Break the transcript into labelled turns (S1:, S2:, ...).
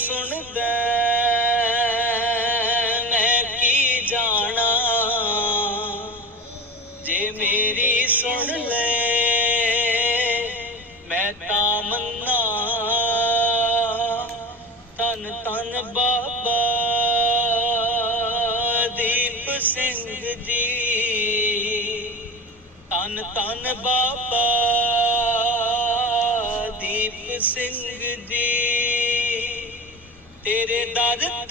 S1: ਸੁਣਦਾ ਮੈਂ ਕੀ ਜਾਣਾ? ਜੇ ਮੇਰੀ ਸੁਣ ਲੈ, ਮੈਂ ਤਾਂ ਮੰਨਾ ਤਨ ਤਨ ਬਾਬਾ ਦੀਪ ਸਿੰਘ ਜੀ। ਤਨ ਤਨ ਬਾਬਾ ਦੀਪ ਸਿੰਘ ਜੀ। ਤੇਰੇ ਦਰ